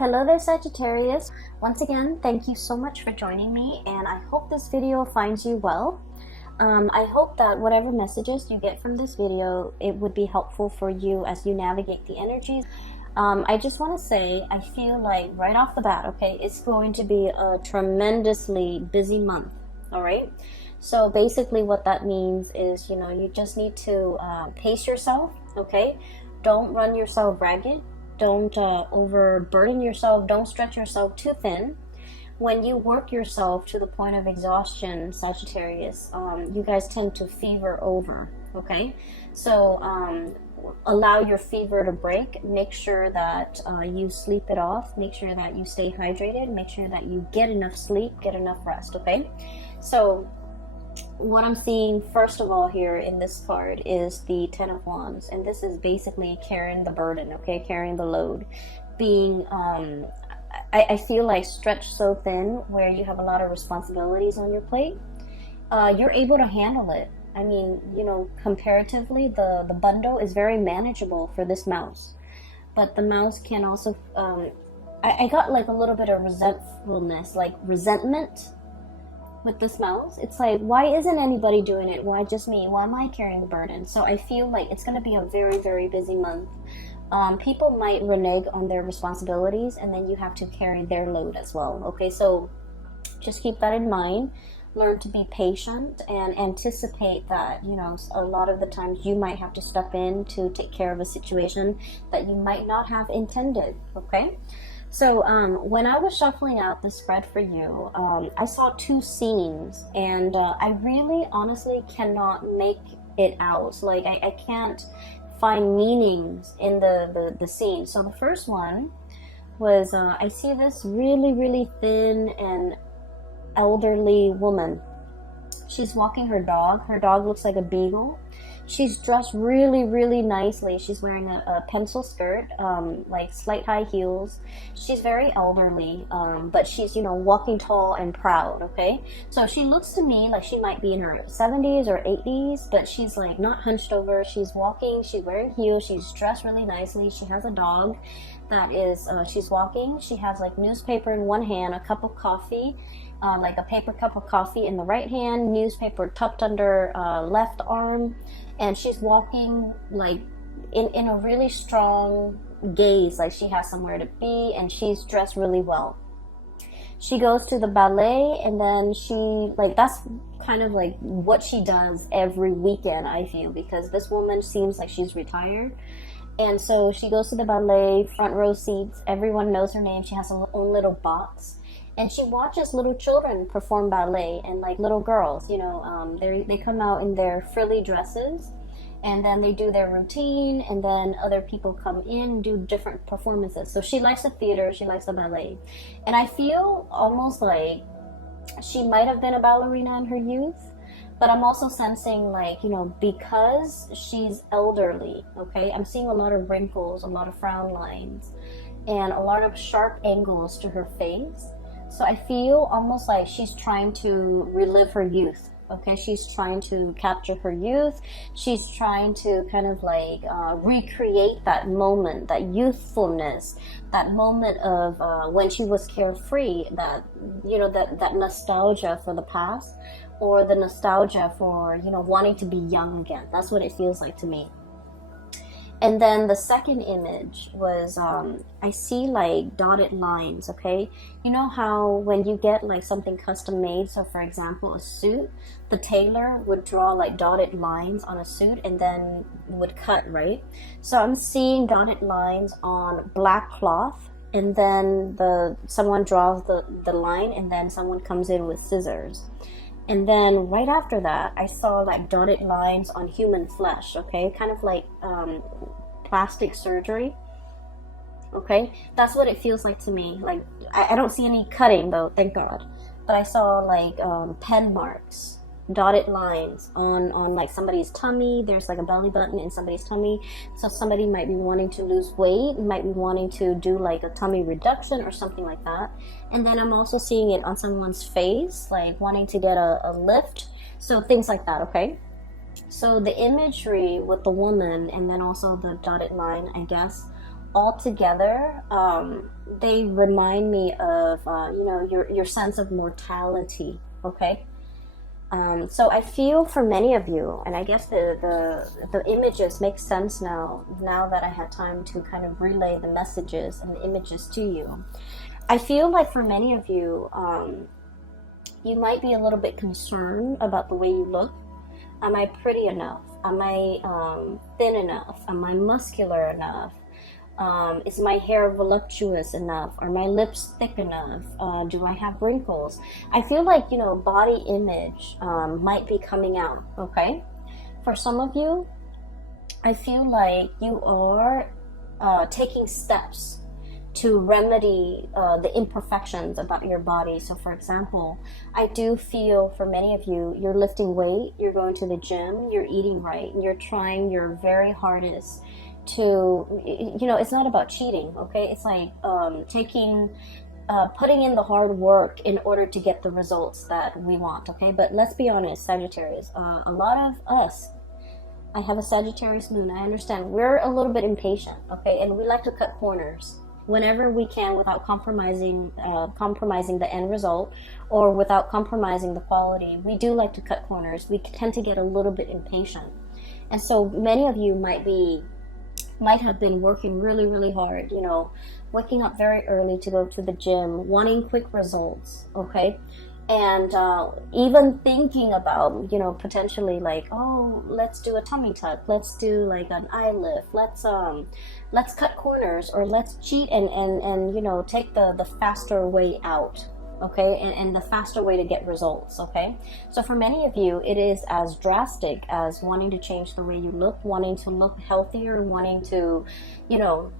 Hello there, Sagittarius. Once again, thank you so much for joining me, and I hope this video finds you well. I hope that whatever messages you get from this video, it would be helpful for you as you navigate the energies. I just want to say, I feel like right off the bat, okay, it's going to be a tremendously busy month, all right? So basically what that means is, you just need to pace yourself, okay? Don't run yourself ragged. Don't overburden yourself. Don't stretch yourself too thin. When you work yourself to the point of exhaustion, Sagittarius, you guys tend to fever over, okay? So allow your fever to break. Make sure that you sleep it off. Make sure that you stay hydrated. Make sure that you get enough sleep, get enough rest, okay? So what I'm seeing first of all here in this card is the Ten of Wands, and this is basically carrying the burden, okay, carrying the load, being I feel like stretched so thin where you have a lot of responsibilities on your plate. You're able to handle it. I mean, comparatively the bundle is very manageable for this mouse, but the mouse can also I got like a little bit of resentfulness, like resentment with this mouse. It's like, why isn't anybody doing it? Why just me? Why am I carrying the burden? So I feel like it's going to be a very, very busy month. People might renege on their responsibilities, and then you have to carry their load as well. Okay, so just keep that in mind. Learn to be patient and anticipate that, a lot of the times you might have to step in to take care of a situation that you might not have intended. Okay. So when I was shuffling out the spread for you, I saw two scenes, and I really honestly cannot make it out. Like I can't find meanings in the scene. So the first one was I see this really, really thin and elderly woman. She's walking her dog. Her dog looks like a beagle. She's dressed really, really nicely. She's wearing a pencil skirt, like slight high heels. She's very elderly, but she's, walking tall and proud, okay? So she looks to me like she might be in her 70s or 80s, but she's like not hunched over. She's walking, she's wearing heels, she's dressed really nicely. She has a dog that is, she's walking. She has like newspaper in one hand, a cup of coffee, like a paper cup of coffee in the right hand, newspaper tucked under left arm. And she's walking like in a really strong gaze, like she has somewhere to be, and she's dressed really well. She goes to the ballet, and then that's kind of like what she does every weekend, I feel, because this woman seems like she's retired. And so she goes to the ballet, front row seats, everyone knows her name, she has her own little box. And she watches little children perform ballet, and like little girls, they come out in their frilly dresses, and then they do their routine, and then other people come in and do different performances. So she likes the theater, she likes the ballet. And I feel almost like she might have been a ballerina in her youth, but I'm also sensing like, because she's elderly, okay, I'm seeing a lot of wrinkles, a lot of frown lines, and a lot of sharp angles to her face. So I feel almost like she's trying to relive her youth, okay? She's trying to capture her youth. She's trying to kind of like recreate that moment, that youthfulness, that moment of when she was carefree, that, that nostalgia for the past, or the nostalgia for, wanting to be young again. That's what it feels like to me. And then the second image was, I see like dotted lines, okay? You know how when you get like something custom made, so for example, a suit, the tailor would draw like dotted lines on a suit and then would cut, right? So I'm seeing dotted lines on black cloth, and then someone draws the line, and then someone comes in with scissors. And then right after that, I saw like dotted lines on human flesh, okay? Kind of like plastic surgery, okay? That's what it feels like to me. Like, I don't see any cutting though, thank God. But I saw like pen marks, dotted lines on like somebody's tummy. There's like a belly button in somebody's tummy. So somebody might be wanting to lose weight, might be wanting to do like a tummy reduction or something like that. And then I'm also seeing it on someone's face, like wanting to get a lift. So things like that, okay? So the imagery with the woman and then also the dotted line, I guess, altogether, they remind me of, you know, your sense of mortality, okay? So I feel for many of you, and I guess the images make sense now that I had time to kind of relay the messages and the images to you. I feel like for many of you, you might be a little bit concerned about the way you look. Am I pretty enough? Am I thin enough? Am I muscular enough? Is my hair voluptuous enough? Are my lips thick enough? Do I have wrinkles? I feel like, you know, body image might be coming out, okay? For some of you, I feel like you are taking steps to remedy the imperfections about your body. So for example, I do feel for many of you, you're lifting weight, you're going to the gym, you're eating right, and you're trying your very hardest to, you know, it's not about cheating, okay? It's like putting in the hard work in order to get the results that we want, okay? But let's be honest, Sagittarius, a lot of us, I have a Sagittarius moon, I understand, we're a little bit impatient, okay? And we like to cut corners whenever we can without compromising the end result, or without compromising the quality. We do like to cut corners. We tend to get a little bit impatient. And so many of you might have been working really, really hard, you know, waking up very early to go to the gym, wanting quick results, okay? And even thinking about, you know, potentially like, oh, let's do a tummy tuck, let's do like an eye lift, let's cut corners, or let's cheat and you know, take the faster way out, okay? And the faster way to get results, okay? So for many of you, it is as drastic as wanting to change the way you look, wanting to look healthier, wanting to, you know,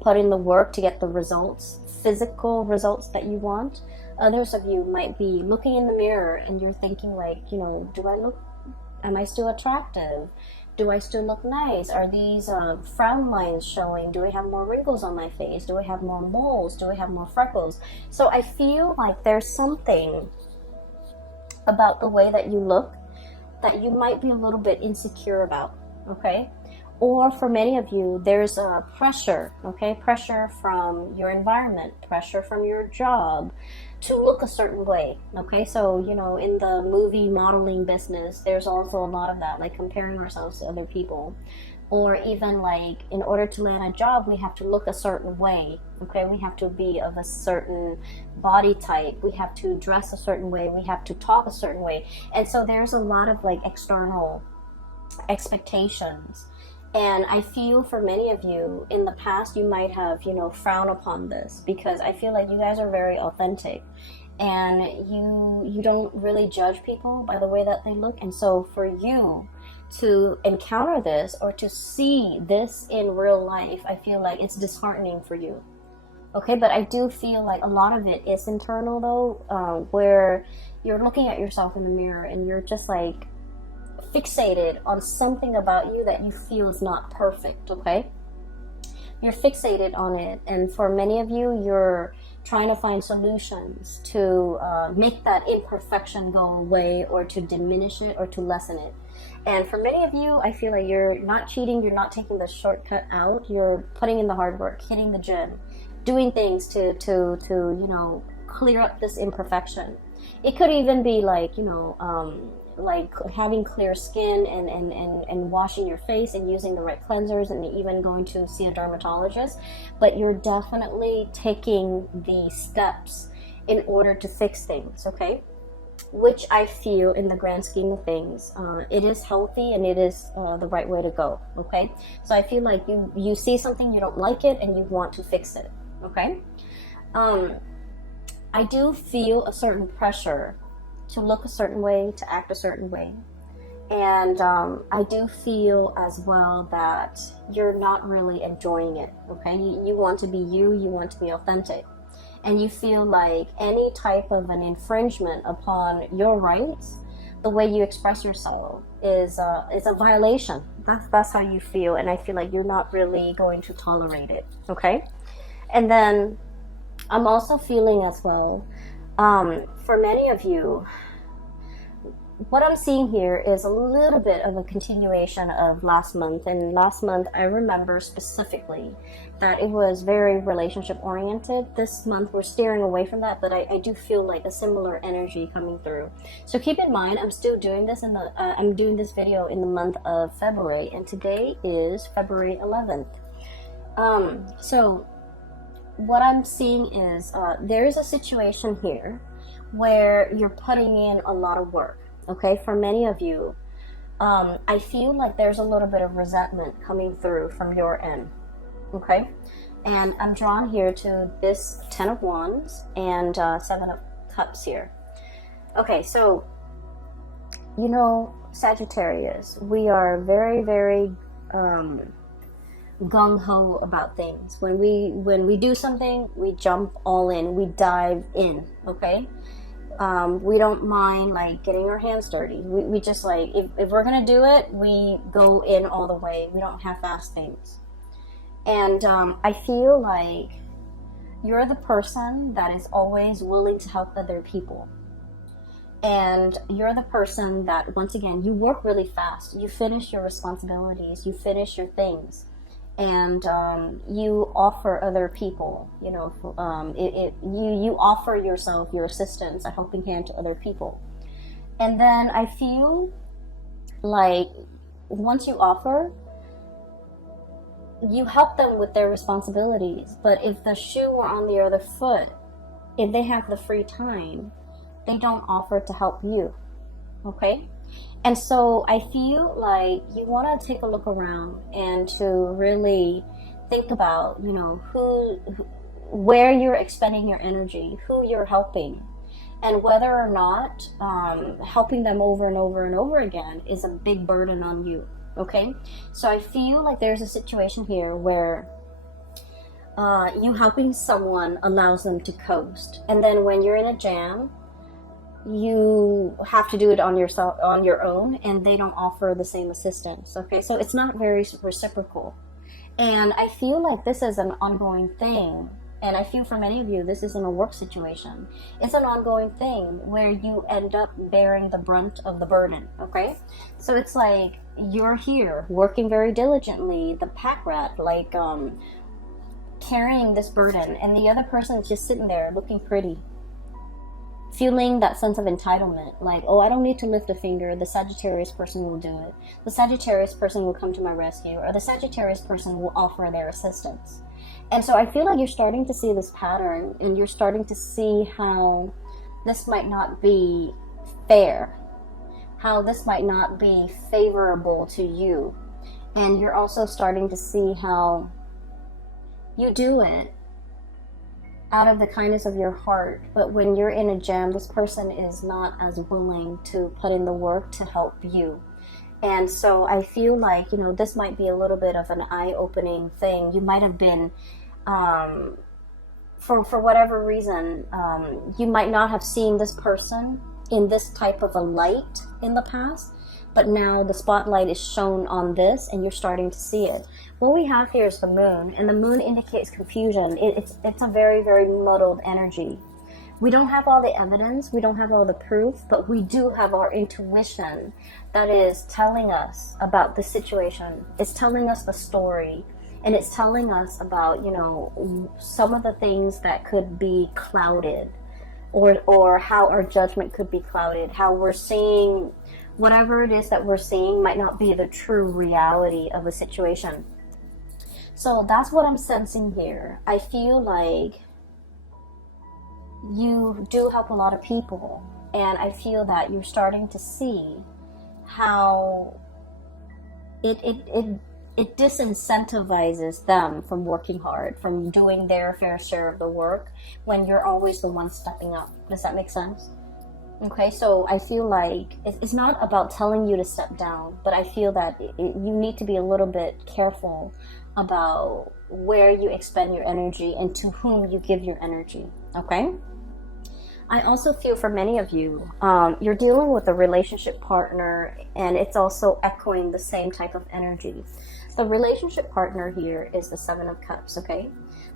put in the work to get the results, physical results that you want. Others of you might be looking in the mirror and you're thinking like, you know, am I still attractive? Do I still look nice? Are these frown lines showing? Do I have more wrinkles on my face? Do I have more moles? Do I have more freckles? So I feel like there's something about the way that you look that you might be a little bit insecure about, okay? Or for many of you, there's a pressure, okay? Pressure from your environment, pressure from your job to look a certain way, okay? So, you know, in the movie modeling business, there's also a lot of that, like comparing ourselves to other people. Or even like, in order to land a job, we have to look a certain way, okay? We have to be of a certain body type. We have to dress a certain way. We have to talk a certain way. And so there's a lot of like external expectations. And I feel for many of you, in the past, you might have, you know, frowned upon this, because I feel like you guys are very authentic and you don't really judge people by the way that they look. And so for you to encounter this or to see this in real life, I feel like it's disheartening for you. Okay, but I do feel like a lot of it is internal though, where you're looking at yourself in the mirror and you're just like, fixated on something about you that you feel is not perfect, okay? You're fixated on it, and for many of you, you're trying to find solutions to make that imperfection go away, or to diminish it, or to lessen it. And for many of you, I feel like you're not cheating, you're not taking the shortcut out, you're putting in the hard work, hitting the gym, doing things to you know, clear up this imperfection. It could even be like, you know, like having clear skin and washing your face and using the right cleansers and even going to see a dermatologist. But you're definitely taking the steps in order to fix things, okay? Which I feel, in the grand scheme of things, it is healthy and it is the right way to go, okay? So I feel like you see something, you don't like it, and you want to fix it, okay? I do feel a certain pressure to look a certain way, to act a certain way. And I do feel as well that you're not really enjoying it, okay? You want to be you want to be authentic. And you feel like any type of an infringement upon your rights, the way you express yourself, is a violation. That's how you feel, and I feel like you're not really going to tolerate it, okay? And then I'm also feeling as well, for many of you, what I'm seeing here is a little bit of a continuation of last month. And last month, I remember specifically that it was very relationship oriented. This month, we're steering away from that, but I do feel like a similar energy coming through. So keep in mind, I'm still doing this I'm doing this video in the month of February, and today is February 11th. So what I'm seeing is there is a situation here where you're putting in a lot of work. Okay, for many of you, I feel like there's a little bit of resentment coming through from your end. Okay, and I'm drawn here to this 10 of Wands and 7 of Cups here. Okay, so, you know, Sagittarius, we are very, very gung-ho about things. When we do something, we jump all in, we dive in, okay? We don't mind like getting our hands dirty. We just like, if we're gonna do it, we go in all the way. We don't half-ass things. And I feel like you're the person that is always willing to help other people. And you're the person that, once again, you work really fast. You finish your responsibilities, you finish your things, and you offer other people, you know, you offer yourself, your assistance, a helping hand to other people. And then I feel like once you offer, you help them with their responsibilities. But if the shoe were on the other foot, if they have the free time, they don't offer to help you. Okay? And so I feel like you want to take a look around and to really think about, you know, where you're expending your energy, who you're helping, and whether or not helping them over and over and over again is a big burden on you. Okay? So I feel like there's a situation here where you helping someone allows them to coast. And then when you're in a jam, you have to do it on your own, and they don't offer the same assistance. Okay, so it's not very reciprocal, and I feel like this is an ongoing thing. And I feel for many of you, this isn't a work situation. It's an ongoing thing where you end up bearing the brunt of the burden. Okay, so it's like you're here working very diligently, the pack rat, like carrying this burden, and the other person is just sitting there looking pretty, feeling that sense of entitlement, like, oh, I don't need to lift a finger, the Sagittarius person will do it. The Sagittarius person will come to my rescue, or the Sagittarius person will offer their assistance. And so I feel like you're starting to see this pattern, and you're starting to see how this might not be fair, how this might not be favorable to you. And you're also starting to see how you do it out of the kindness of your heart, but when you're in a jam, this person is not as willing to put in the work to help you. And so I feel like, you know, this might be a little bit of an eye-opening thing. You might have been, for whatever reason, you might not have seen this person in this type of a light in the past, but now the spotlight is shown on this and you're starting to see it. What we have here is the moon, and the moon indicates confusion. It's a very, very muddled energy. We don't have all the evidence, we don't have all the proof, but we do have our intuition that is telling us about the situation. It's telling us the story, and it's telling us about, you know, some of the things that could be clouded, or how our judgment could be clouded, how we're seeing whatever it is that we're seeing might not be the true reality of a situation. So that's what I'm sensing here. I feel like you do help a lot of people, and I feel that you're starting to see how it disincentivizes them from working hard, from doing their fair share of the work, when you're always the one stepping up. Does that make sense? Okay, so I feel like it's not about telling you to step down, but I feel that you need to be a little bit careful about where you expend your energy and to whom you give your energy. Okay? I also feel for many of you, you're dealing with a relationship partner, and it's also echoing the same type of energy. The relationship partner here is the Seven of Cups, okay?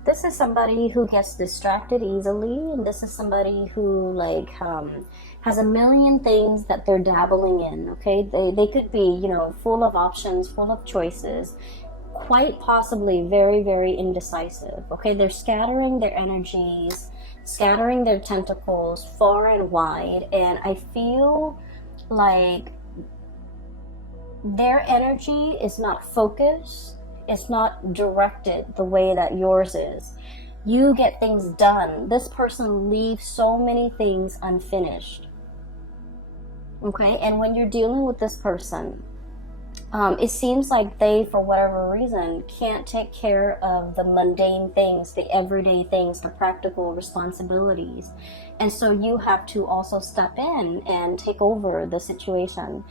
This is somebody who gets distracted easily, and this is somebody who like has a million things that they're dabbling in, okay? They could be, you know, full of options, full of choices, quite possibly very, very indecisive, okay? They're scattering their energies, scattering their tentacles far and wide, and I feel like their energy is not focused, it's not directed the way that yours is. You get things done. This person leaves so many things unfinished, okay? And when you're dealing with this person, it seems like they, for whatever reason, can't take care of the mundane things, the everyday things, the practical responsibilities. And so you have to also step in and take over the situation.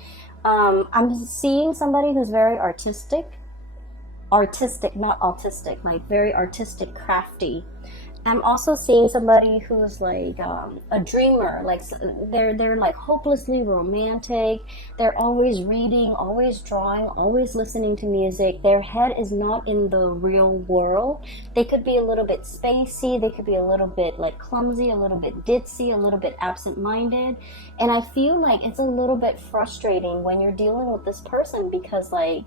I'm seeing somebody who's very artistic, not autistic, like very artistic, crafty. I'm also seeing somebody who's like a dreamer, like they're like hopelessly romantic. They're always reading, always drawing, always listening to music. Their head is not in the real world. They could be a little bit spacey. They could be a little bit like clumsy, a little bit ditzy, a little bit absent-minded. And I feel like it's a little bit frustrating when you're dealing with this person because like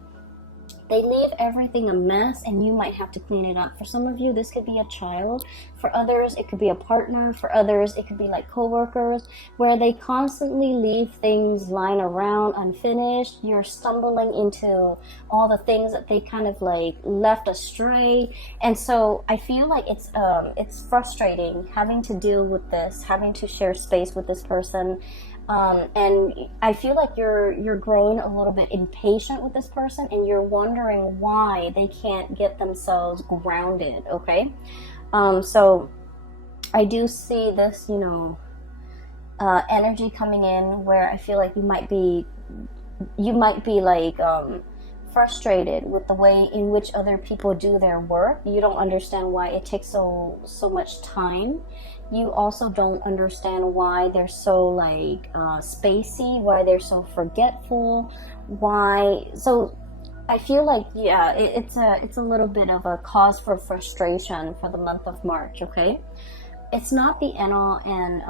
they leave everything a mess and you might have to clean it up. For some of you, this could be a child. For others, it could be a partner. For others, it could be like coworkers, where they constantly leave things lying around unfinished. You're stumbling into all the things that they kind of like left astray. And so I feel like it's frustrating having to deal with this, having to share space with this person. And I feel like you're growing a little bit impatient with this person, and you're wondering why they can't get themselves grounded, okay? So I do see this, you know, energy coming in where I feel like you might be like frustrated with the way in which other people do their work. You don't understand why it takes so much time. You also don't understand why they're so like spacey, why they're so forgetful, why. So I feel like, yeah, it's a little bit of a cause for frustration for the month of March, okay? It's not the end all, and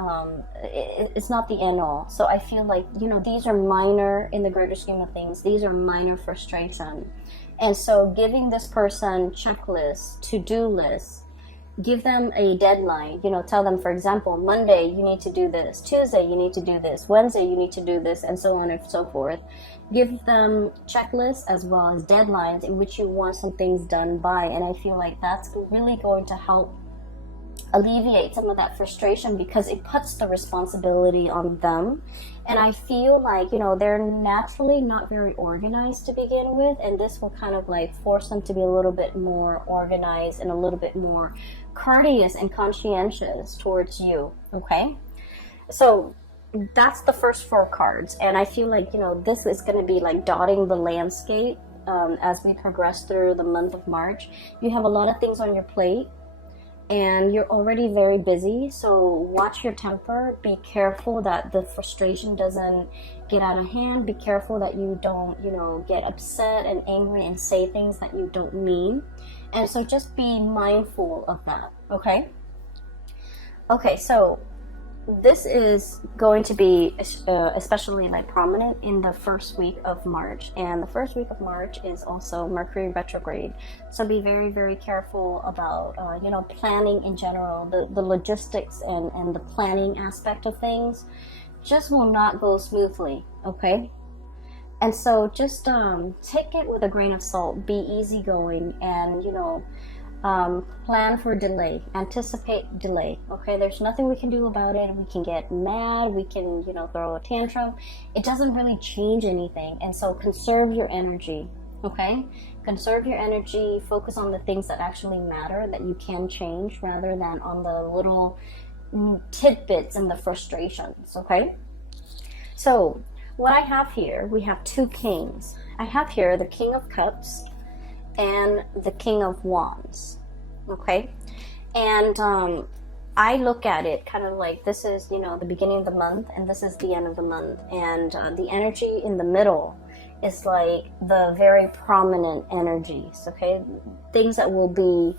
it's not the end all. So I feel like, you know, these are minor in the greater scheme of things. These are minor frustration. And so giving this person checklists, to-do lists, give them a deadline, you know, tell them, for example, Monday you need to do this, Tuesday you need to do this, Wednesday you need to do this, and so on and so forth. Give them checklists as well as deadlines in which you want some things done by, and I feel like that's really going to help alleviate some of that frustration because it puts the responsibility on them. And I feel like, you know, they're naturally not very organized to begin with, and this will kind of like force them to be a little bit more organized and a little bit more courteous and conscientious towards you, okay? So that's the first 4 cards, and I feel like, you know, this is going to be like dotting the landscape as we progress through the month of March. You have a lot of things on your plate, and you're already very busy, so watch your temper. Be careful that the frustration doesn't get out of hand. Be careful that you don't, you know, get upset and angry and say things that you don't mean. And so just be mindful of that, okay? Okay, so this is going to be especially like prominent in the first week of March, and the first week of March is also Mercury retrograde, so be very, very careful about you know, planning in general. The logistics and the planning aspect of things just will not go smoothly, okay? And so just take it with a grain of salt, be easygoing, and, you know, plan for delay, anticipate delay, okay? There's nothing we can do about it. We can get mad, we can, you know, throw a tantrum. It doesn't really change anything, and so conserve your energy, okay? Conserve your energy, focus on the things that actually matter, that you can change, rather than on the little tidbits and the frustrations, okay? So what I have here, we have 2 kings. I have here the King of Cups and the King of Wands, okay? And I look at it kind of like this is, you know, the beginning of the month, and this is the end of the month, and the energy in the middle is like the very prominent energies, okay? Things that will be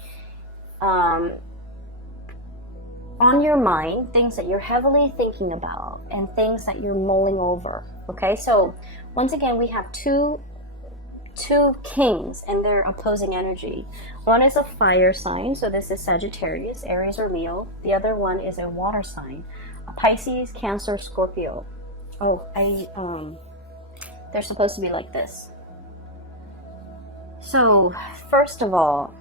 on your mind, things that you're heavily thinking about, and things that you're mulling over, okay? So once again, we have two kings and their opposing energy. One is a fire sign, so this is Sagittarius, Aries, or Leo. The other one is a water sign, a Pisces, Cancer, Scorpio. Oh, they're supposed to be like this. So first of all,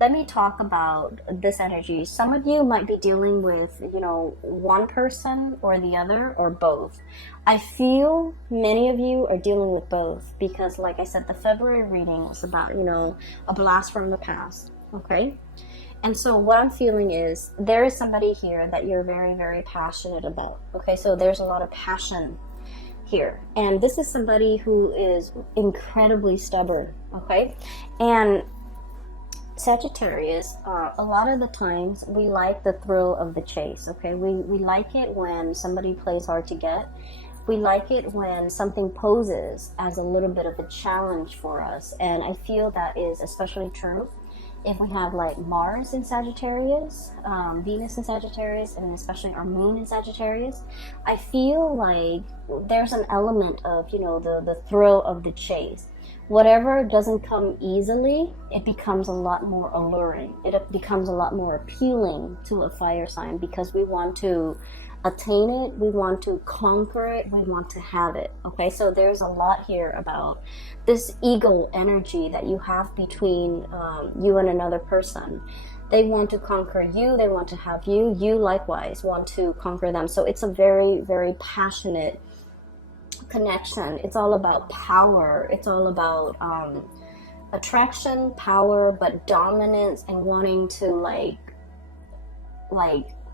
let me talk about this energy. Some of you might be dealing with, you know, one person or the other, or both. I feel many of you are dealing with both because, like I said, the February reading was about, you know, a blast from the past, okay? And so what I'm feeling is there is somebody here that you're very, very passionate about, okay? So there's a lot of passion here. And this is somebody who is incredibly stubborn, okay? And Sagittarius, a lot of the times we like the thrill of the chase, okay? We like it when somebody plays hard to get. We like it when something poses as a little bit of a challenge for us. And I feel that is especially true if we have like Mars in Sagittarius, Venus in Sagittarius, and especially our moon in Sagittarius. I feel like there's an element of, you know, the thrill of the chase. Whatever doesn't come easily, it becomes a lot more alluring. It becomes a lot more appealing to a fire sign because we want to attain it, we want to conquer it, we want to have it, okay? So there's a lot here about this ego energy that you have between you and another person. They want to conquer you, they want to have you, you likewise want to conquer them. So it's a very, very passionate connection. It's all about power. It's all about attraction, power, but dominance and wanting to like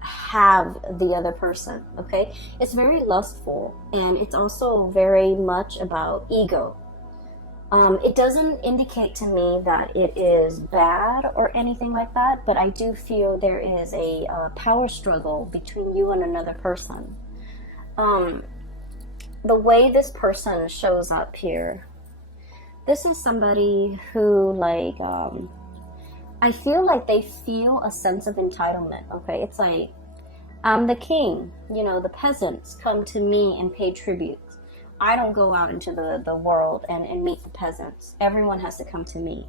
have the other person, okay? It's very lustful, and it's also very much about ego. It doesn't indicate to me that it is bad or anything like that, but I do feel there is a power struggle between you and another person. The way this person shows up here, this is somebody who like, I feel like they feel a sense of entitlement, okay? It's like, I'm the king, you know, the peasants come to me and pay tribute. I don't go out into the world and meet the peasants. Everyone has to come to me.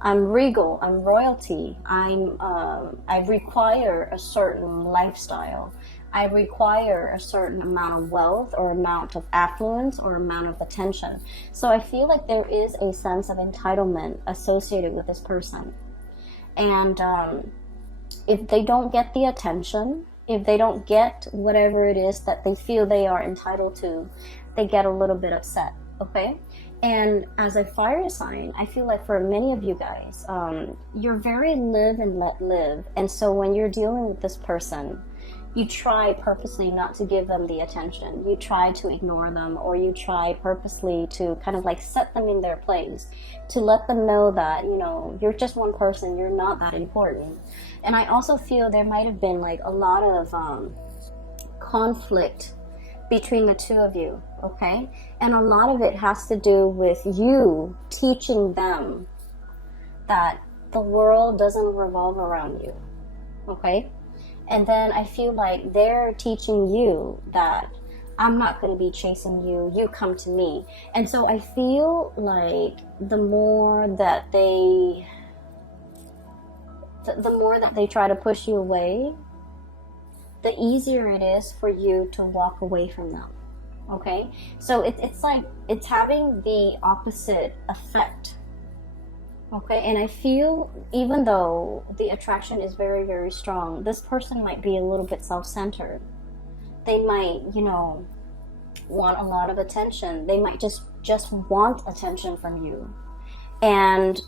I'm regal, I'm royalty, I require a certain lifestyle. I require a certain amount of wealth or amount of affluence or amount of attention. So I feel like there is a sense of entitlement associated with this person. And if they don't get the attention, if they don't get whatever it is that they feel they are entitled to, they get a little bit upset, okay? And as a fire sign, I feel like for many of you guys, you're very live and let live. And so when you're dealing with this person, you try purposely not to give them the attention. You try to ignore them, or you try purposely to kind of like set them in their place, to let them know that, you know, you're just one person, you're not that important. And I also feel there might have been like a lot of conflict between the two of you, okay? And a lot of it has to do with you teaching them that the world doesn't revolve around you, okay? And then I feel like they're teaching you that I'm not going to be chasing you, you come to me. And so I feel like the more that they try to push you away, the easier it is for you to walk away from them, okay? So it's like, it's having the opposite effect. Okay, and I feel even though the attraction is very, very strong, this person might be a little bit self-centered. They might, you know, want a lot of attention. They might just want attention from you. And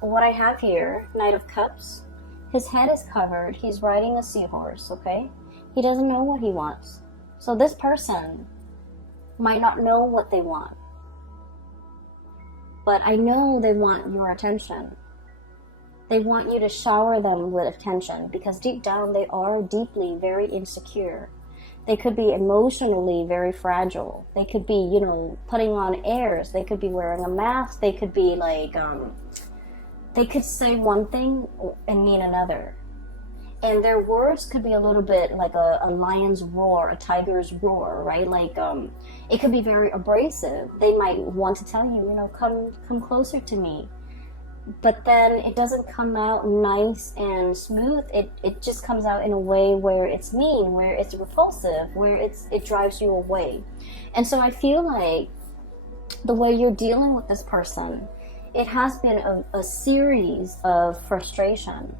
what I have here, Knight of Cups, his head is covered. He's riding a seahorse, okay? He doesn't know what he wants. So this person might not know what they want. But I know they want your attention. They want you to shower them with attention because deep down they are deeply very insecure. They could be emotionally very fragile. They could be, you know, putting on airs. They could be wearing a mask. They could be like, they could say one thing and mean another. And their words could be a little bit like a lion's roar, a tiger's roar, right? Like, it could be very abrasive. They might want to tell you, you know, come closer to me. But then it doesn't come out nice and smooth. It just comes out in a way where it's mean, where it's repulsive, where it drives you away. And so I feel like the way you're dealing with this person, it has been a series of frustration.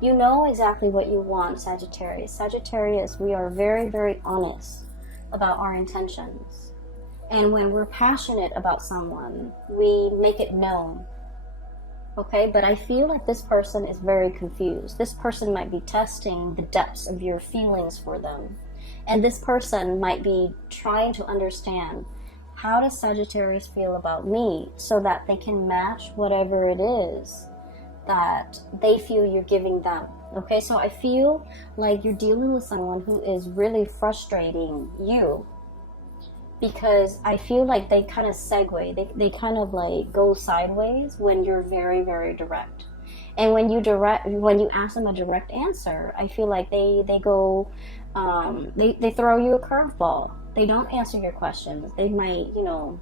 You know exactly what you want, Sagittarius. Sagittarius, we are very, very honest about our intentions. And when we're passionate about someone, we make it known. Okay, but I feel like this person is very confused. This person might be testing the depths of your feelings for them. And this person might be trying to understand, how does Sagittarius feel about me, so that they can match whatever it is that they feel you're giving them. Okay, so I feel like you're dealing with someone who is really frustrating you, because I feel like they kind of segue, they kind of like go sideways when you're very, very direct. And when you ask them a direct answer, I feel like they go, they throw you a curveball. They don't answer your questions. They might, you know,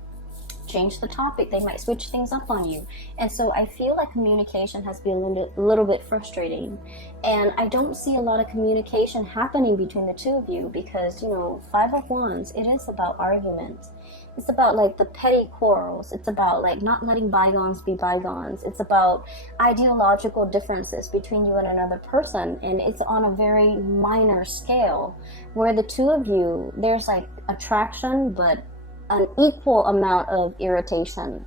change the topic. They might switch things up on you. And so I feel like communication has been a little bit frustrating. And I don't see a lot of communication happening between the two of you, because, you know, Five of Wands, it is about arguments. It's about like the petty quarrels. It's about like not letting bygones be bygones. It's about ideological differences between you and another person. And it's on a very minor scale, where the two of you, there's like attraction, but an equal amount of irritation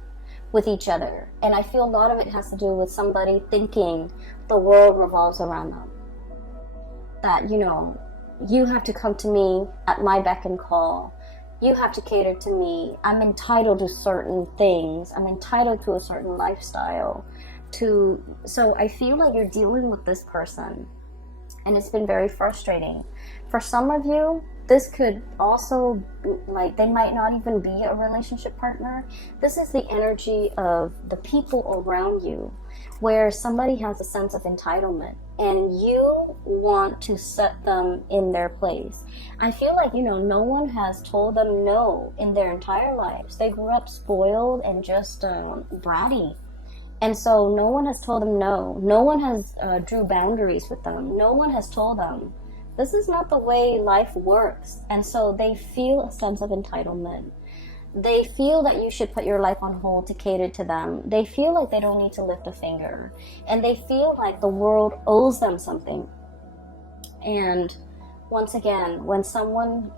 with each other. And I feel a lot of it has to do with somebody thinking the world revolves around them. That, you know, you have to come to me at my beck and call. You have to cater to me. I'm entitled to certain things. I'm entitled to a certain lifestyle. So I feel like you're dealing with this person, and it's been very frustrating. For some of you, this could also, like, they might not even be a relationship partner. This is the energy of the people around you, where somebody has a sense of entitlement and you want to set them in their place. I feel like, you know, no one has told them no in their entire lives. They grew up spoiled and just bratty. And so no one has told them no. No one has drew boundaries with them. No one has told them, this is not the way life works. And so they feel a sense of entitlement. They feel that you should put your life on hold to cater to them. They feel like they don't need to lift a finger. And they feel like the world owes them something. And once again, when someone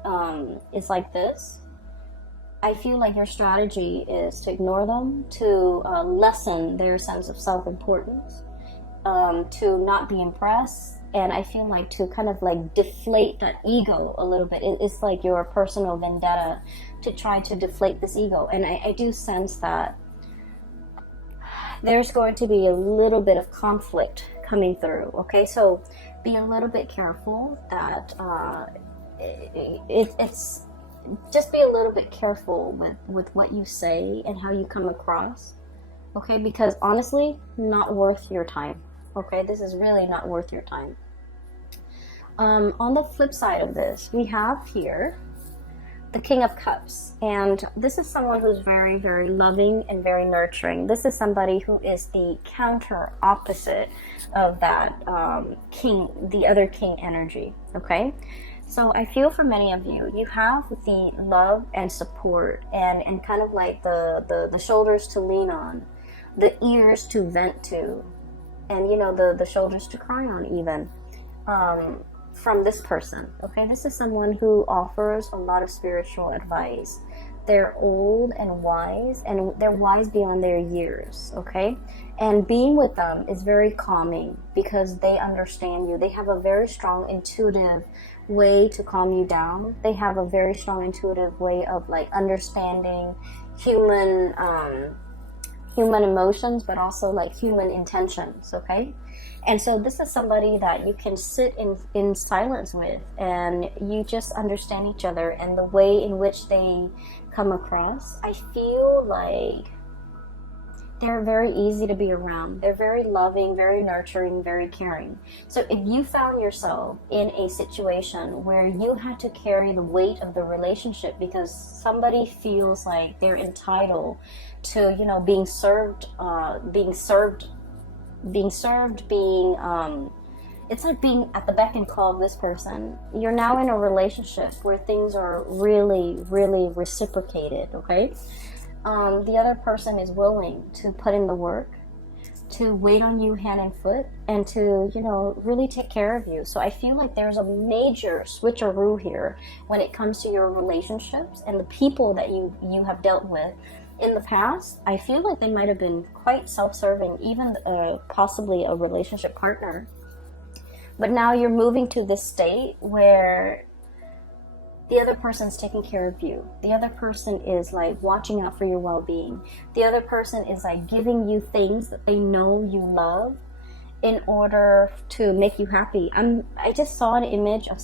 is like this, I feel like your strategy is to ignore them, to lessen their sense of self-importance, to not be impressed. And I feel like to kind of like deflate that ego a little bit. It's like your personal vendetta to try to deflate this ego. And I do sense that there's going to be a little bit of conflict coming through. Okay, so be a little bit careful that it's just be a little bit careful with what you say and how you come across. Okay, because honestly, not worth your time. Okay, this is really not worth your time. On the flip side of this, we have here the King of Cups. And this is someone who's very, very loving and very nurturing. This is somebody who is the counter opposite of that king, the other king energy. Okay? So I feel for many of you, you have the love and support and kind of like the shoulders to lean on, the ears to vent to, and, you know, the shoulders to cry on even, from this person. Okay, this is someone who offers a lot of spiritual advice. They're old and they're wise beyond their years. Okay, and being with them is very calming because they understand you. They have a very strong intuitive way to calm you down. They have a very strong intuitive way of like understanding human human emotions, but also like human intentions, okay? And so this is somebody that you can sit in silence with, and you just understand each other and the way in which they come across. I feel like they're very easy to be around. They're very loving, very nurturing, very caring. So if you found yourself in a situation where you had to carry the weight of the relationship because somebody feels like they're entitled to, you know, being served, it's like being at the beck and call of this person. You're now in a relationship where things are really, really reciprocated, okay? The other person is willing to put in the work, to wait on you hand and foot, and to, you know, really take care of you. So I feel like there's a major switcheroo here when it comes to your relationships and the people that you have dealt with in the past. I feel like they might have been quite self-serving, even possibly a relationship partner. But now you're moving to this state where the other person's taking care of you. The other person is like watching out for your well-being. The other person is like giving you things that they know you love in order to make you happy. I just saw an image of